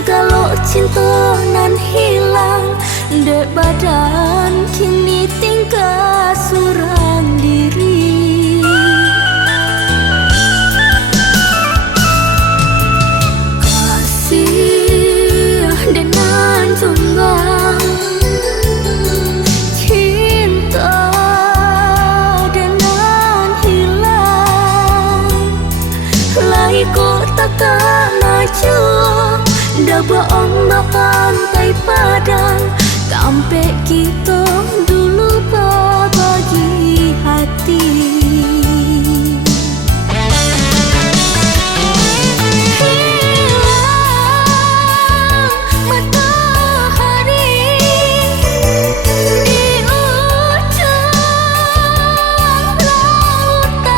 Kalau cinta nan hilang, dek badan kini tinggal surang diri. Kasih dengan tumbang, cinta dengan hilang. Lai ku takkan maju, dah berombak pantai Padang, sampai kita dulu berbagi hati. Hilang matahari di ujung lautan,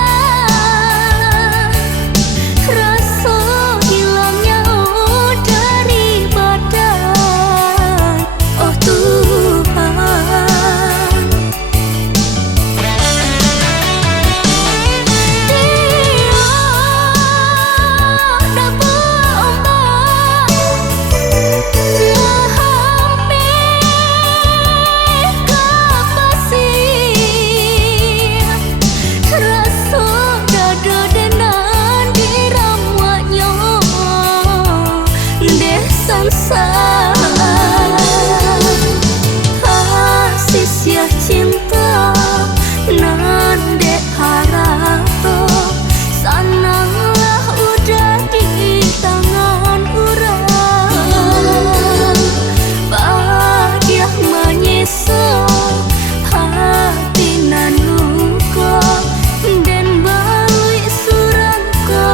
rasa hilangnya dari badan. Oh Tuhan, dia dah berombak menghampiri ke pasir, rasa dada dengan diramuannya deh sangsara. Kasih sia cinta nan dek harap, sananglah udah di tangan urang. Bahagia menyesal hati nan luka, dan balik surang ke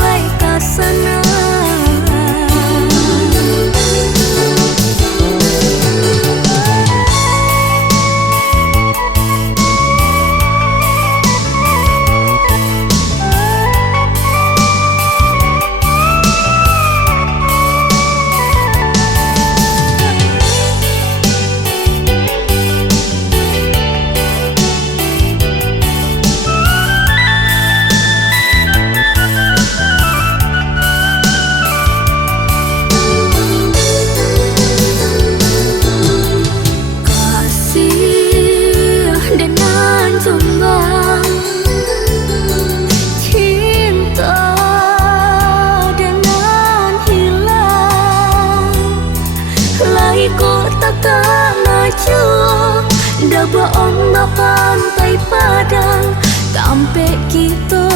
lai kasana. Kasih dengan tumbang, cinta dengan hilang. Lai ku takkan maju, dah berombak pantai Padang, sampai kita